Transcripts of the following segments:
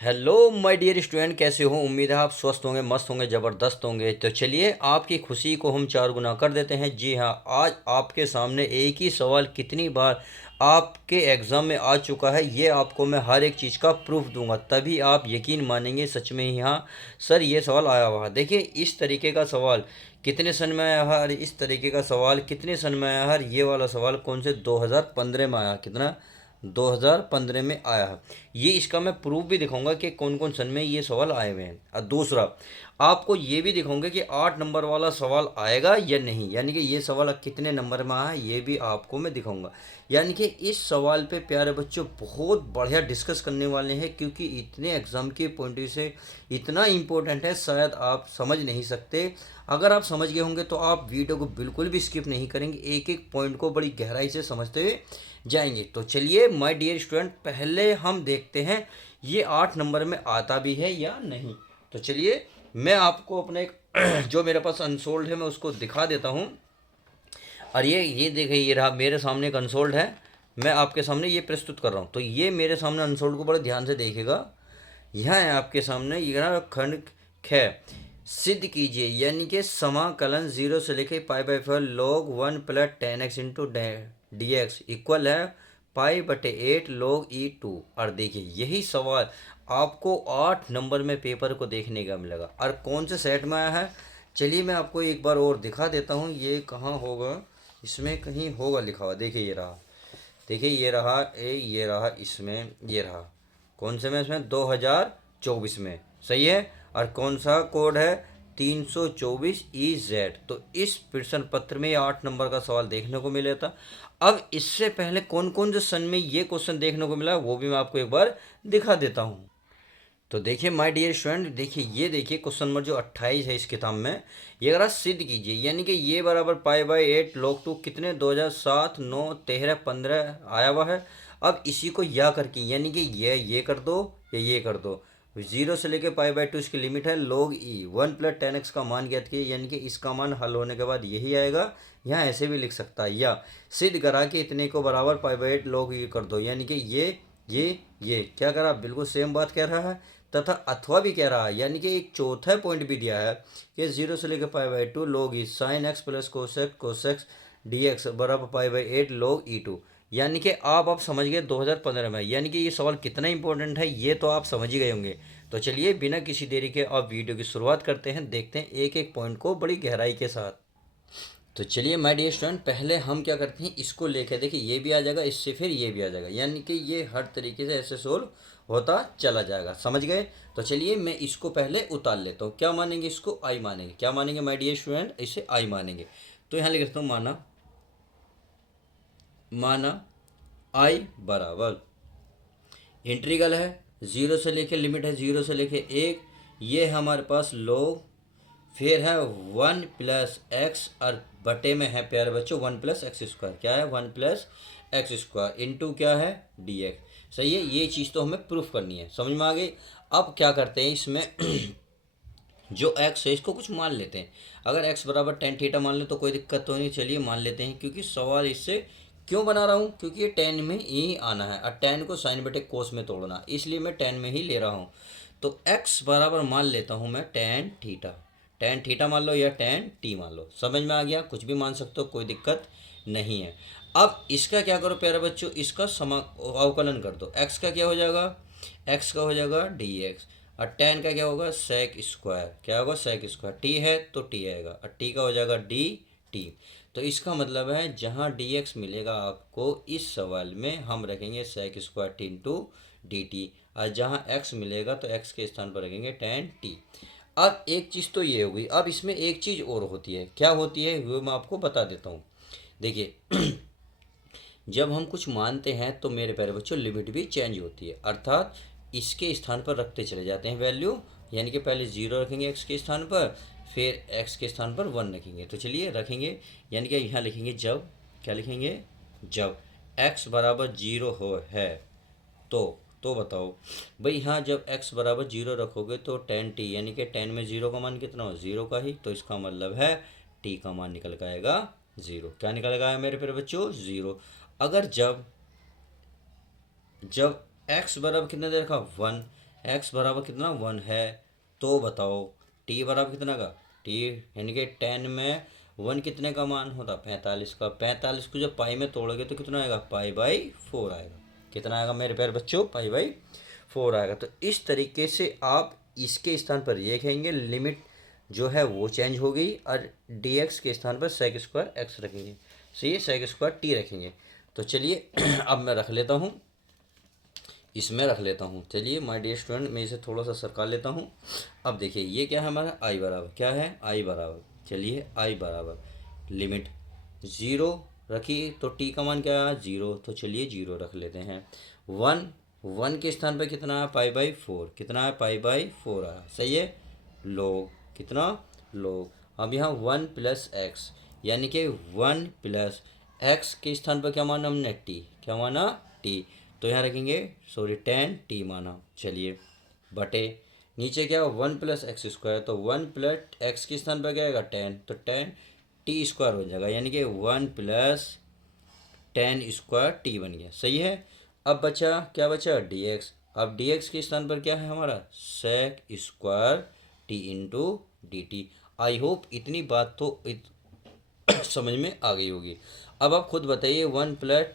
Hello my dear student, कैसे हो? उम्मीद है आप स्वस्थ होंगे, मस्त होंगे, ज़बरदस्त होंगे। तो चलिए आपकी खुशी को हम चार गुना कर देते हैं। जी हाँ, आज आपके सामने एक ही सवाल कितनी बार आपके एग्ज़ाम में आ चुका है, ये आपको मैं हर एक चीज़ का प्रूफ दूंगा, तभी आप यकीन मानेंगे सच में ही हाँ सर ये सवाल आया हुआ है। देखिए इस तरीके का सवाल कितने सन में आया है और इस तरीके का सवाल कितने सन में आया है। ये वाला सवाल कौन से 2015 में आया, कितना 2015 में आया है। ये इसका मैं प्रूफ भी दिखाऊंगा कि कौन कौन सन में ये सवाल आए हुए हैं। और दूसरा आपको ये भी दिखाऊंगा कि 8 नंबर वाला सवाल आएगा या नहीं, यानी कि ये सवाल कितने नंबर में आया है ये भी आपको मैं दिखाऊंगा। यानी कि इस सवाल पे प्यारे बच्चों बहुत बढ़िया डिस्कस करने वाले हैं, क्योंकि इतने एग्जाम के पॉइंट व्यू से इतना इम्पोर्टेंट है, शायद आप समझ नहीं सकते। अगर आप समझ गए होंगे तो आप वीडियो को बिल्कुल भी स्किप नहीं करेंगे, एक एक पॉइंट को बड़ी गहराई से समझते हुए जाएंगे। तो चलिए माय डियर स्टूडेंट, पहले हम देखते हैं ये 8 नंबर में आता भी है या नहीं। तो चलिए मैं आपको अपने एक जो मेरे पास अनसोल्ड है मैं उसको दिखा देता हूँ। और ये देखिए, ये रहा मेरे सामने एक अनसोल्ड है, मैं आपके सामने ये प्रस्तुत कर रहा हूँ। तो ये मेरे सामने अनसोल्ड को बड़े ध्यान से देखिएगा। यह है आपके सामने, ये ना खंड ख सिद्ध कीजिए, यानी कि समाकलन 0 से लेके पाई/4 log 1 + 10x into D x equal है पाई/8 log e2। और देखिए यही सवाल आपको 8 नंबर में पेपर को देखने का मिलेगा। और कौन से सेट में आया है, चलिए मैं आपको एक बार और दिखा देता हूँ। ये कहाँ होगा, इसमें कहीं होगा लिखा हुआ। देखिए ये रहा, देखिए ये रहा, ये रहा, इसमें ये रहा। कौन से में, इसमें 2024 में, सही है। और कौन सा कोड है, 324EZ। तो इस प्रश्न पत्र में 8 नंबर का सवाल देखने को मिला था। अब इससे पहले कौन कौन से सन में ये क्वेश्चन देखने को मिला वो भी मैं आपको एक बार दिखा देता हूँ। तो देखिए माय डियर स्टूडेंट, देखिए ये देखिए क्वेश्चन नंबर जो 28 है इस किताब में, ये अगर सिद्ध कीजिए, यानी कि ये बराबर पाई/8 log 2 कितने 2007 9 13 15 आया हुआ है। अब इसी को या करके, यानी कि ये कर दो या ये कर दो। 0 से लेके पाई/2 इसकी लिमिट है log e 1 + 10x का मान ज्ञात किए, यानी कि इसका मान हल होने के बाद यही आएगा। यहाँ ऐसे भी लिख सकता है, या सिद्ध करा कि इतने को बराबर पाई/8 log e कर दो, यानी कि ये क्या करा, बिल्कुल सेम बात कह रहा है। तथा अथवा भी कह रहा है, यानी कि एक चौथा पॉइंट भी दिया है कि 0 से लेकर पाई/2 log e sine x plus cos x d x बराबर पाई/8 log e2। यानी कि आप समझ गए 2015 में, यानी कि ये सवाल कितना इंपॉर्टेंट है ये तो आप समझ ही गए होंगे। तो चलिए बिना किसी देरी के आप वीडियो की शुरुआत करते हैं, देखते हैं एक एक पॉइंट को बड़ी गहराई के साथ। तो चलिए माय डियर स्टूडेंट, पहले हम क्या करते हैं, इसको लेके देखिए ये भी आ जाएगा, इससे फिर ये भी आ जाएगा, यानी कि ये हर तरीके से ऐसे सोल्व होता चला जाएगा, समझ गए। तो चलिए मैं इसको पहले उतार लेता हूँ। क्या मानेंगे, इसको आई मानेंगे। क्या मानेंगे माय डियर स्टूडेंट, इसे आई मानेंगे। तो यहाँ लिख देता हूँ माना, माना आई बराबर इंटीग्रल है, 0 से लेके लिमिट है 0 से लेके 1, ये हमारे पास लोग, फिर है 1 + x और बटे में है प्यारे बच्चों 1 + x²। क्या है, 1 + x² इंटू क्या है डी एक्स। सही है, ये चीज़ तो हमें प्रूफ करनी है, समझ में आ गई। अब क्या करते हैं इसमें जो x है इसको कुछ मान लेते हैं। अगर x बराबर tan थीटा मान ले तो कोई दिक्कत तो नहीं, चलिए मान लेते हैं, क्योंकि सवाल इससे क्यों बना रहा हूँ, क्योंकि ये tan में ही आना है और tan को साइन बटे कोस में तोड़ना, इसलिए मैं tan में ही ले रहा हूँ। तो x बराबर मान लेता हूँ मैं tan थीटा मान लो या tan t मान लो, समझ में आ गया। कुछ भी मान सकते हो, कोई दिक्कत नहीं है। अब इसका क्या करो प्यारे बच्चों, इसका अवकलन कर दो। x का क्या हो जाएगा, x का हो जाएगा डी एक्स, और टेन का क्या होगा sec²। क्या होगा sec², टी है तो टी आएगा, और टी का हो जाएगा डी टी। तो इसका मतलब है जहाँ डी एक्स मिलेगा आपको इस सवाल में हम रखेंगे sec² इंटू डी टी, और जहाँ x मिलेगा तो x के स्थान पर रखेंगे tan t। अब एक चीज़ तो ये होगी, अब इसमें एक चीज़ और होती है, क्या होती है वो मैं आपको बता देता हूँ। देखिए जब हम कुछ मानते हैं तो मेरे प्यारे बच्चों लिमिट भी चेंज होती है, अर्थात इसके स्थान पर रखते चले जाते हैं वैल्यू, यानी कि पहले 0 रखेंगे x के स्थान पर, फिर x के स्थान पर 1 रखेंगे। तो चलिए रखेंगे, यानी कि यहाँ लिखेंगे जब, क्या लिखेंगे, जब x बराबर 0 हो है तो बताओ भाई, यहाँ जब x बराबर 0 रखोगे तो tan t, यानी कि tan में 0 का मान कितना हो, 0 का ही, तो इसका मतलब है t का मान निकल के आएगा 0। क्या निकल के आया मेरे प्यारे बच्चों, 0। अगर जब जब x बराबर कितना दे रखा 1, एक्स बराबर कितना 1 है, तो बताओ टी बराबर कितना का, टी यानी कि 10 में 1 कितने का मान होता 45 का। 45 को जब पाई में तोड़ोगे तो कितना आएगा, पाई बाई 4 आएगा। कितना आएगा मेरे प्यारे बच्चों, पाई बाई 4 आएगा। तो इस तरीके से आप इसके स्थान पर ये कहेंगे, लिमिट जो है वो चेंज हो गई, और डी एक्स के स्थान पर सेक स्क्वायर एक्स रखेंगे। सही है, सेक स्क्वायर टी रखेंगे। तो चलिए अब मैं रख लेता हूँ, इसमें रख लेता हूँ। चलिए माय डियर स्टूडेंट, मैं इसे थोड़ा सा सरका लेता हूँ। अब देखिए ये क्या है हमारा, आई बराबर क्या है, आई बराबर, चलिए आई बराबर लिमिट ज़ीरो रखी, तो टी का मान क्या है, ज़ीरो, तो चलिए ज़ीरो रख लेते हैं। 1, 1 के स्थान पर कितना है, पाई बाई 4, कितना है, पाई बाई 4 आया। सही है, लोग कितना, लोग। अब यहाँ 1 प्लस एक्स, यानी कि 1 प्लस एक्स के स्थान पर क्या माना हमने, टी, क्या माना, टी। तो यहाँ रखेंगे, सॉरी 10 टी माना। चलिए बटे नीचे क्या, 1 प्लस एक्स स्क्वायर, तो 1 प्लस एक्स के स्थान पर क्या आएगा, 10, तो 10 टी स्क्वायर हो जाएगा, यानी कि 1 प्लस 10 स्क्वायर टी बन गया। सही है। अब बचा क्या, बचा डी एक्स। अब डी एक्स के स्थान पर क्या है हमारा, sec square t into d t. I hope इतनी बात तो समझ में आ गई होगी। अब आप खुद बताइए, 1 प्लस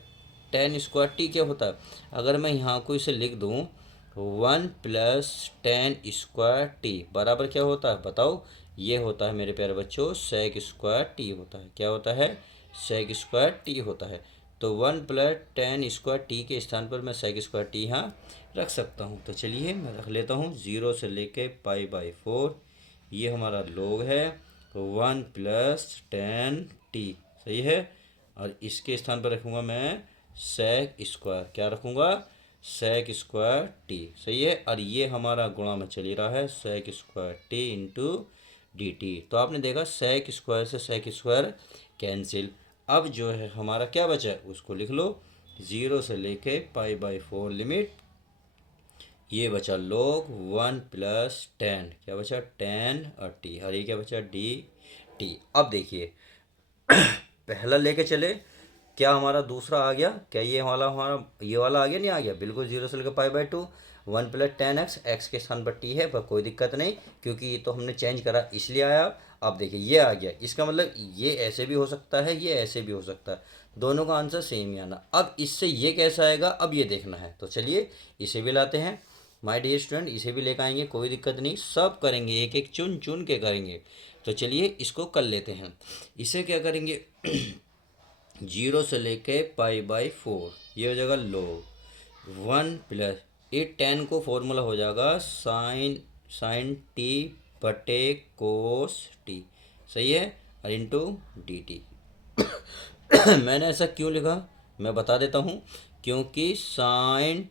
10 स्क्वायर टी क्या होता है। अगर मैं यहाँ को इसे लिख दूँ, 1 प्लस 10 स्क्वायर टी बराबर क्या होता है बताओ, ये होता है मेरे प्यारे बच्चों, सेक स्क्वायर टी होता है। क्या होता है, सेक स्क्वायर टी होता है। तो 1 प्लस 10 स्क्वायर टी के स्थान पर मैं सेक स्क्वायर टी यहाँ रख सकता हूँ। तो चलिए मैं रख लेता हूँ, 0 से लेके पाई बाई 4, ये हमारा लोग है 1 प्लस 10 टी। सही है। और इसके स्थान पर रखूँगा मैं सेक स्क्वायर, क्या रखूँगा, सेक स्क्वायर टी। सही है। और ये हमारा गुणा में चल ही रहा है, sec square t into d t. तो आपने देखा सेक स्क्वायर से सेक स्क्वायर कैंसिल। अब जो है हमारा क्या बचा है उसको लिख लो, 0 से लेके पाई बाई 4 लिमिट, ये बचा लोग 1 प्लस 10, क्या बचा 10 और टी, और ये क्या बचा डी टी। अब देखिए पहला लेके चले, क्या हमारा दूसरा आ गया, क्या ये वाला हमारा ये वाला आ गया, नहीं आ गया, बिल्कुल 0 से लेकर pi by 2, 1 plus 10 x, x के स्थान पर टी है, पर कोई दिक्कत नहीं क्योंकि ये तो हमने चेंज करा इसलिए आया। अब देखिए ये आ गया, इसका मतलब ये ऐसे भी हो सकता है, ये ऐसे भी हो सकता है, दोनों का आंसर सेम ही आना। अब इससे ये कैसा आएगा, अब ये देखना है। तो चलिए इसे भी लाते हैं माय डियर स्टूडेंट, इसे भी लेकर आएंगे, कोई दिक्कत नहीं, सब करेंगे, एक एक चुन चुन के करेंगे। तो चलिए इसको कर लेते हैं। इसे क्या करेंगे 0 से लेके पाई बाई 4, ये हो जाएगा लोग 1 प्लस ये 10 को फॉर्मूला हो जाएगा साइन, साइन टी बटे कोस टी। सही है। और इंटू डी टी। मैंने ऐसा क्यों लिखा, मैं बता देता हूँ, क्योंकि साइन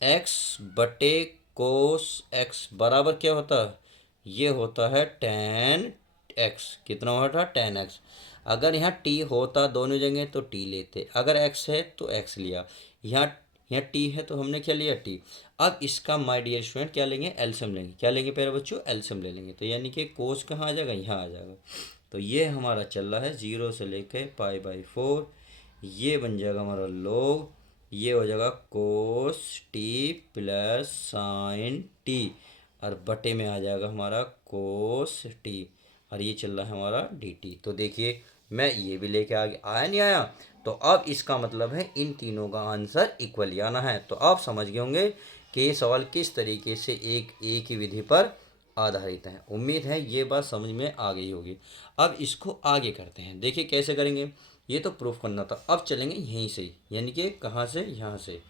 एक्स बटे कोस एक्स बराबर क्या होता है, ये होता है टेन एक्स। कितना होता है, 10x। अगर यहाँ टी होता दोनों जगह तो टी लेते, अगर एक्स है तो एक्स लिया, यहाँ यहाँ टी है तो हमने क्या लिया, टी। अब इसका माय डियर स्टूडेंट क्या लेंगे, एलसीएम लेंगे। क्या लेंगे प्यारे बच्चों, एलसीएम ले लेंगे। तो यानी कि कोस कहाँ आ जाएगा, यहाँ आ जाएगा। तो ये हमारा चल रहा है 0 से लेके पाई बाई 4, ये बन जाएगा हमारा लोग, ये हो जाएगा cos t plus sign T, और बटे में आ जाएगा हमारा कोस टी, और ये चल रहा है हमारा डी टी। तो देखिए मैं ये भी लेके आगे आया, नहीं आया। तो अब इसका मतलब है इन तीनों का आंसर इक्वली आना है। तो आप समझ गए होंगे कि ये सवाल किस तरीके से एक ही विधि पर आधारित है। उम्मीद है ये बात समझ में आ गई होगी। अब इसको आगे करते हैं, देखिए कैसे करेंगे। ये तो प्रूफ करना था, अब चलेंगे यहीं से, यानी कि कहाँ से, यहाँ से।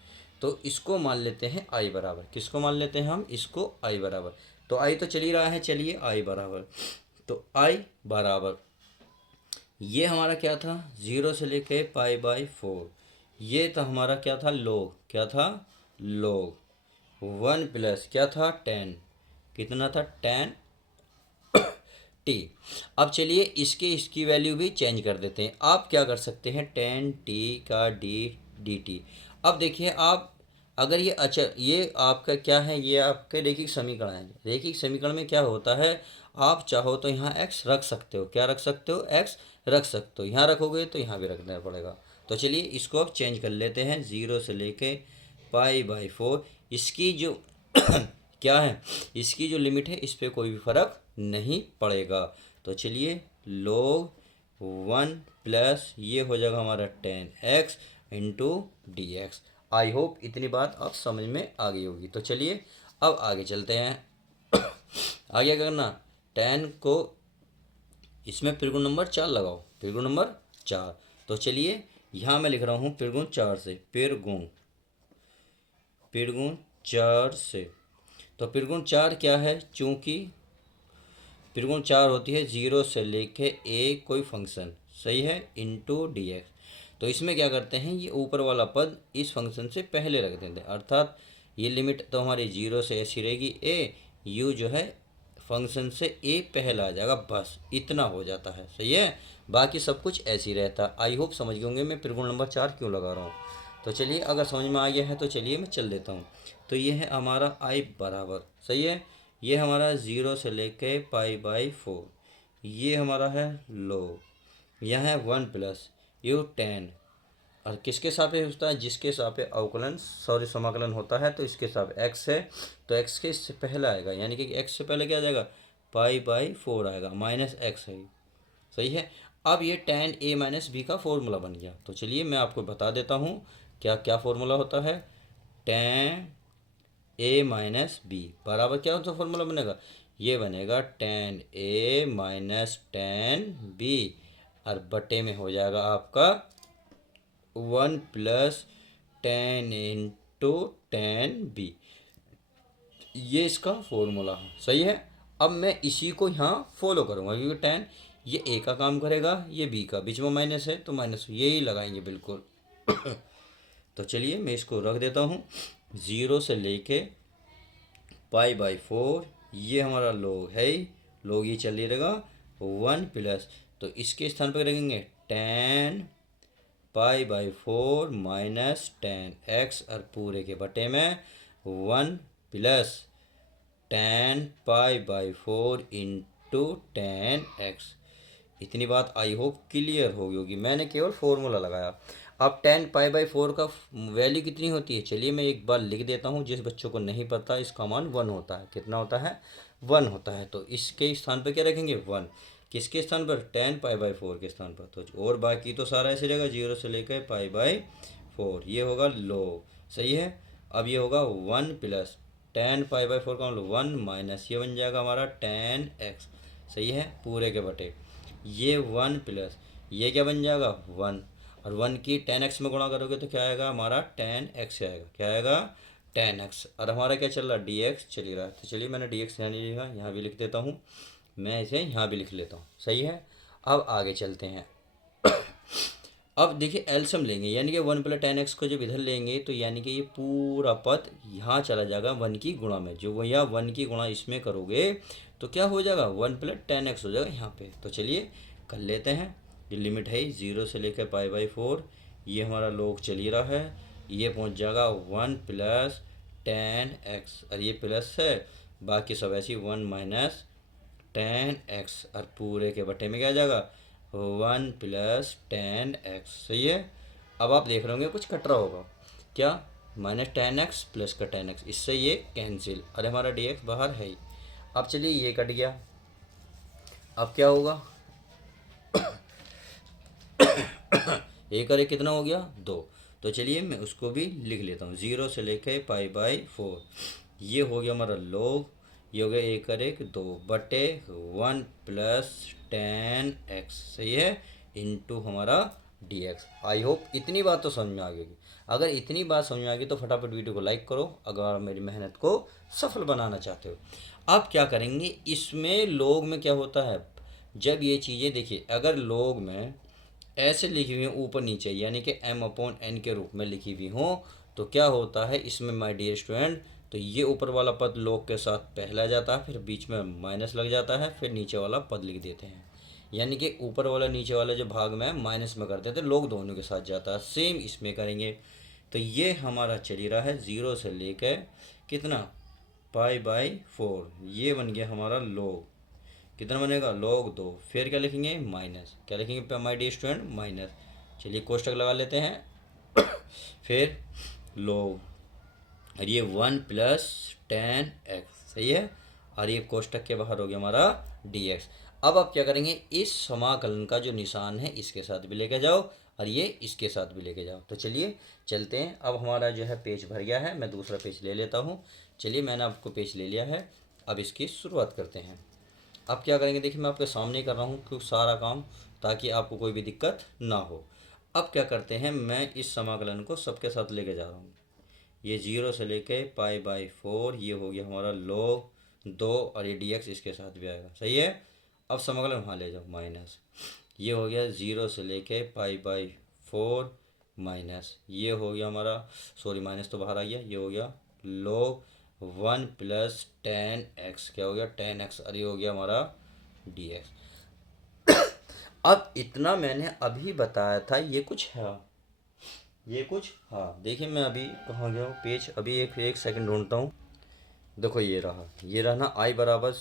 तो इसको मान लेते हैं आई बराबर, किसको मान लेते हैं हम, इसको आई बराबर। तो आई तो चल ही रहा है, चलिए आई बराबर, तो आई बराबर ये हमारा क्या था, 0 से लेके पाई बाई 4, ये था हमारा क्या था, लोग, क्या था, लोग 1 प्लस क्या था 10, कितना था 10 टी। अब चलिए इसकी वैल्यू भी चेंज कर देते हैं। आप क्या कर सकते हैं, 10 टी का डी टी। अब देखिए आप, अगर ये अच्छा ये आपका क्या है, ये आपके रैखिक समीकरण है। रैखिक समीकरण में क्या होता है, आप चाहो तो यहाँ एक्स रख सकते हो, क्या रख सकते हो, एक्स रख सकते हो, यहाँ रखोगे तो यहाँ भी रखना पड़ेगा। तो चलिए इसको अब चेंज कर लेते हैं, 0 से लेके पाई बाई 4, इसकी जो क्या है, इसकी जो लिमिट है इस पे कोई भी फर्क नहीं पड़ेगा। तो चलिए log 1 प्लस ये हो जाएगा हमारा 10x इंटू डी एक्स। आई होप इतनी बात आप समझ में आ गई होगी। तो चलिए अब आगे चलते हैं। आगे क्या करना, 10 को इसमें पिरगुण नंबर 4 लगाओ, पिरगुण नंबर 4। तो चलिए यहाँ मैं लिख रहा हूँ पिरगुण 4 से, पिरगुण पिरगुण 4 से। तो पिरगुण 4 क्या है, चूंकि पिरगुण 4 होती है 0 से लेके ए कोई फंक्शन, सही है, इंटू डी एक्स। तो इसमें क्या करते हैं, ये ऊपर वाला पद इस फंक्शन से पहले रख देते हैं, अर्थात ये लिमिट तो हमारी 0 से ऐसी रहेगी ए, यू जो है फंक्शन से ए पहला आ जाएगा, बस इतना हो जाता है, सही है। बाकी सब कुछ ऐसे ही रहता। आई होप समझ गए होंगे मैं पिरगुण नंबर 4 क्यों लगा रहा हूँ। तो चलिए अगर समझ में आ गया है तो चलिए मैं चल देता हूँ। तो ये है हमारा आई बराबर, सही है, ये हमारा 0 से लेके π/4, ये हमारा है लो, यह है 1 प्लस यू 10, और किसके सापेक्ष होता है, जिसके सापेक्ष अवकलन समाकलन होता है, तो इसके सापेक्ष एक्स है, तो एक्स के इससे पहले आएगा, यानी कि एक्स से पहले क्या आ जाएगा, π/4 आएगा, माइनस एक्स है, सही है। अब ये tan a माइनस बी का फॉर्मूला बन गया। तो चलिए मैं आपको बता देता हूँ क्या क्या फॉर्मूला होता है। tan a माइनस बी बराबर क्या होता है, फॉर्मूला बनेगा, ये बनेगा tan a minus tan b, और बटे में हो जाएगा आपका 1 plus tan into tan b, ये इसका फॉर्मूला है, सही है। अब मैं इसी को यहाँ फॉलो करूँगा, क्योंकि tan ये ए का काम करेगा, ये बी का, बीच में माइनस है तो माइनस यही लगाएंगे बिल्कुल। तो चलिए मैं इसको रख देता हूँ, 0 से लेके π/4, ये हमारा लोग है, लोग ये चल ही रहेगा, 1 प्लस, तो इसके स्थान पर रखेंगे tan π/4 माइनस tan x, और पूरे के बटे में 1 plus tan π/4 into tan x। इतनी बात आई होप क्लियर होगी होगी, मैंने केवल फॉर्मूला लगाया। अब tan π/4 का वैल्यू कितनी होती है, चलिए मैं एक बार लिख देता हूँ, जिस बच्चों को नहीं पता इसका मान 1 होता है, कितना होता है, 1 होता है। तो इसके स्थान पर क्या रखेंगे, 1, किसके स्थान पर, tan π/4 के स्थान पर। तो और बाकी तो सारा ऐसे रहेगा, 0 से लेकर π/4, ये होगा लो, सही है। अब ये होगा 1 प्लस tan π/4 का मतलब 1 माइनस ये बन जाएगा हमारा tan x, सही है, पूरे के बटे ये 1 प्लस ये क्या बन जाएगा 1, और 1 की tan x में गुणा करोगे तो क्या आएगा हमारा tan x आएगा, क्या आएगा tan x, और हमारा क्या चल रहा है dx चल रहा है। तो चलिए मैंने dx यहाँ नहीं लिखा, यहाँ भी लिख देता हूँ, मैं इसे यहाँ भी लिख लेता हूँ, सही है। अब आगे चलते हैं। अब देखिए एल्सियम लेंगे, यानी कि 1 प्लस tan x को जब इधर लेंगे तो यानी कि ये पूरा पद यहाँ चला जाएगा 1 की गुणा में, जो वह 1 की गुणा इसमें करोगे तो क्या हो जाएगा 1 प्लस tan x हो जाएगा यहाँ पे। तो चलिए कर लेते हैं, ये लिमिट है 0 से लेकर π/4, ये हमारा लोग चल ही रहा है, ये पहुँच जाएगा 1 प्लस tan x, और ये प्लस है, बाकी सब ऐसी 1 माइनस tan x, और पूरे के बटे में क्या आ जाएगा 1 प्लस tan x, सही है। अब आप देख रहे होंगे कुछ कट रहा होगा, क्या, माइनस tan x प्लस का tan x, इससे ये कैंसिल, अरे हमारा dx बाहर है ही। अब चलिए ये कट गया, अब क्या होगा, एक और एक कितना हो गया 2। तो चलिए मैं उसको भी लिख लेता हूँ, 0 से लेके π/4, ये हो गया हमारा लोग, ये हो गया एक और एक 2 बटे 1 प्लस tan x, सही है, इंटू हमारा dx। आई होप इतनी बात तो समझ में आ गई। अगर इतनी बात समझ में आ गई तो फटाफट वीडियो को लाइक करो, अगर मेरी मेहनत को सफल बनाना चाहते हो। अब क्या करेंगे, इसमें लोग में क्या होता है, जब ये चीज़ें देखिए, अगर लोग में ऐसे लिखी हुई ऊपर नीचे, यानी कि m/n के रूप में लिखी हुई हो, तो क्या होता है इसमें माय डियर स्टूडेंट, तो ये ऊपर वाला पद लोग के साथ पहला जाता है, फिर बीच में माइनस लग जाता है, फिर नीचे वाला पद लिख देते हैं, यानी कि ऊपर वाला नीचे वाले जो भाग में माइनस में करते थे, लोग दोनों के साथ जाता है, सेम इसमें करेंगे। तो ये हमारा चल ही रहा है 0 से लेकर कितना π/4, ये बन गया हमारा लोग, कितना बनेगा log 2, फिर क्या लिखेंगे माइनस, क्या लिखेंगे माय डियर स्टूडेंट माइनस, चलिए कोष्टक लगा लेते हैं, फिर log, और ये 1 प्लस 10x, सही है। और ये कोष्टक के बाहर हो गया हमारा dx। अब आप क्या करेंगे, इस समाकलन का जो निशान है इसके साथ भी लेके जाओ और ये इसके साथ भी लेके जाओ। तो चलिए चलते हैं। अब हमारा जो है पेज भर गया है, मैं दूसरा पेज ले लेता हूँ। चलिए मैंने आपको पेज ले लिया है, अब इसकी शुरुआत करते हैं। अब क्या करेंगे, देखिए मैं आपके सामने कर रहा हूँ क्योंकि सारा काम, ताकि आपको कोई भी दिक्कत ना हो। अब क्या करते हैं, मैं इस समाकलन को सबके साथ लेके जा रहा हूँ। ये 0 से लेके π/4, ये हो गया हमारा log 2 और ये dx इसके साथ भी आएगा, सही है। अब समाकलन वहाँ ले जाओ माइनस, ये हो गया 0 से लेके π/4 माइनस, ये हो गया हमारा, सॉरी माइनस तो बाहर आ गया, ये हो गया log 1 + 10x, क्या हो गया 10x, और ये हो गया हमारा dx। अब इतना मैंने अभी बताया था, ये कुछ है, ये कुछ, हाँ देखिए मैं अभी कहाँ गया हूँ पेज, अभी एक सेकंड ढूंढता हूँ। देखो ये रहा ना, आई बराबर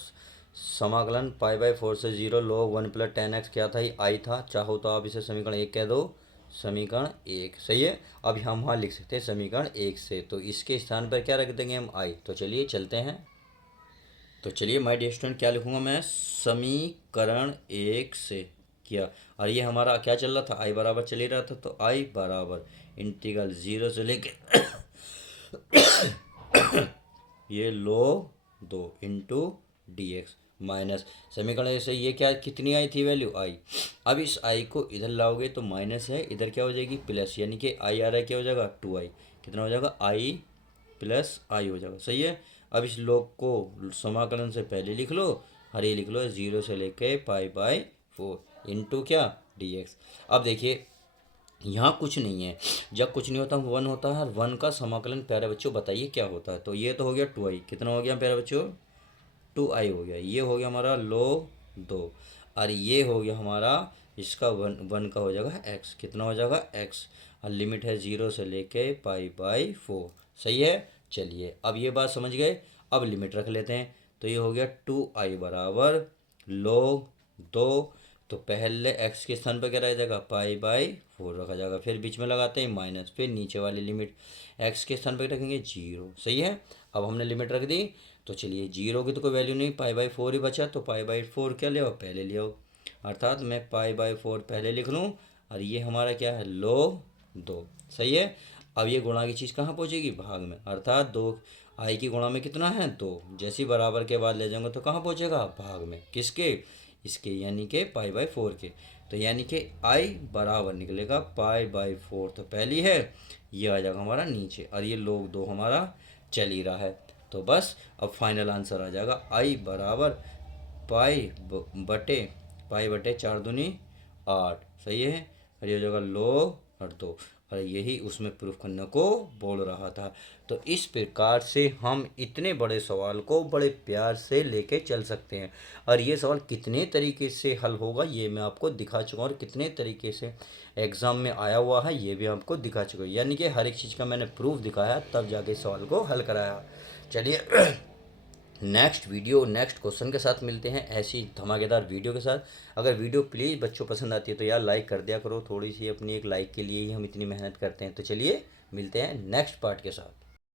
समाकलन π/4 से 0 log 1 + 10x, क्या था ये आई था। चाहो तो आप इसे समीकरण 1 कह दो, समीकरण 1, सही है। अब हम वहाँ लिख सकते हैं समीकरण 1 से, तो इसके स्थान पर क्या रख देंगे हम, आई। तो चलिए चलते हैं। तो चलिए माय डियर स्टूडेंट, क्या लिखूंगा मैं, समीकरण 1 से किया। और ये हमारा क्या चल रहा था, आई बराबर चल ही रहा था, तो आई बराबर इंटीग्रल 0 से लेके ये log 2 इंटू dx माइनस समीकरण से ये क्या, कितनी आई थी वैल्यू, आई। अब इस आई को इधर लाओगे तो माइनस है, इधर क्या हो जाएगी प्लस, यानी कि आई आ रहा है, क्या हो जाएगा 2i, कितना हो जाएगा आई प्लस आई हो जाएगा, सही है। अब इस log को समाकलन से पहले लिख लो, और ये लिख लो 0 से लेके π/4 इंटू क्या dx। अब देखिए यहाँ कुछ नहीं है, जब कुछ नहीं होता वन होता है, और वन का समाकलन प्यारे बच्चों बताइए क्या होता है। तो ये तो हो गया 2i, कितना हो गया प्यारे बच्चों 2i हो गया, ये हो गया हमारा log 2, और ये हो गया हमारा इसका वन का हो जाएगा x, कितना हो जाएगा x, और लिमिट है 0 से लेके π/4, सही है। चलिए अब ये बात समझ गए, अब लिमिट रख लेते हैं। तो ये हो गया 2i बराबर log 2, तो पहले x के स्थान पर क्या रह जाएगा π/4 रखा जाएगा, फिर बीच में लगाते हैं माइनस, फिर नीचे वाली लिमिट x के स्थान पर रखेंगे 0, सही है। अब हमने लिमिट रख दी, तो चलिए 0 की तो कोई वैल्यू नहीं, π/4 ही बचा, तो π/4 क्या ले आओ, पहले ले आओ, अर्थात मैं π/4 पहले लिख लूँ, और ये हमारा क्या है log 2, सही है। अब ये गुणा की चीज़ कहाँ पहुँचेगी, भाग में, अर्थात 2 आई की गुणा में कितना है 2, जैसे ही बराबर के बाद ले जाऊंगा तो कहाँ पहुँचेगा, भाग में, किसके, इसके, यानी कि π/4 के। तो यानी कि आई बराबर निकलेगा π/4, तो पहली है, ये आ जाएगा हमारा नीचे, और ये log 2 हमारा चल ही रहा है। तो बस अब फाइनल आंसर आ जाएगा आई बराबर π/4 दूनी 8, सही है। और ये हो जाएगा log 2, और यही उसमें प्रूफ करने को बोल रहा था। तो इस प्रकार से हम इतने बड़े सवाल को बड़े प्यार से लेके चल सकते हैं, और ये सवाल कितने तरीके से हल होगा ये मैं आपको दिखा चुका हूँ, और कितने तरीके से एग्ज़ाम में आया हुआ है ये भी आपको दिखा चुका हूँ, यानी कि हर एक चीज़ का मैंने प्रूफ दिखाया तब जाके इस सवाल को हल कराया। चलिए नेक्स्ट वीडियो नेक्स्ट क्वेश्चन के साथ मिलते हैं, ऐसी धमाकेदार वीडियो के साथ। अगर वीडियो प्लीज़ बच्चों पसंद आती है तो यार लाइक कर दिया करो, थोड़ी सी अपनी एक लाइक के लिए ही हम इतनी मेहनत करते हैं। तो चलिए मिलते हैं नेक्स्ट पार्ट के साथ।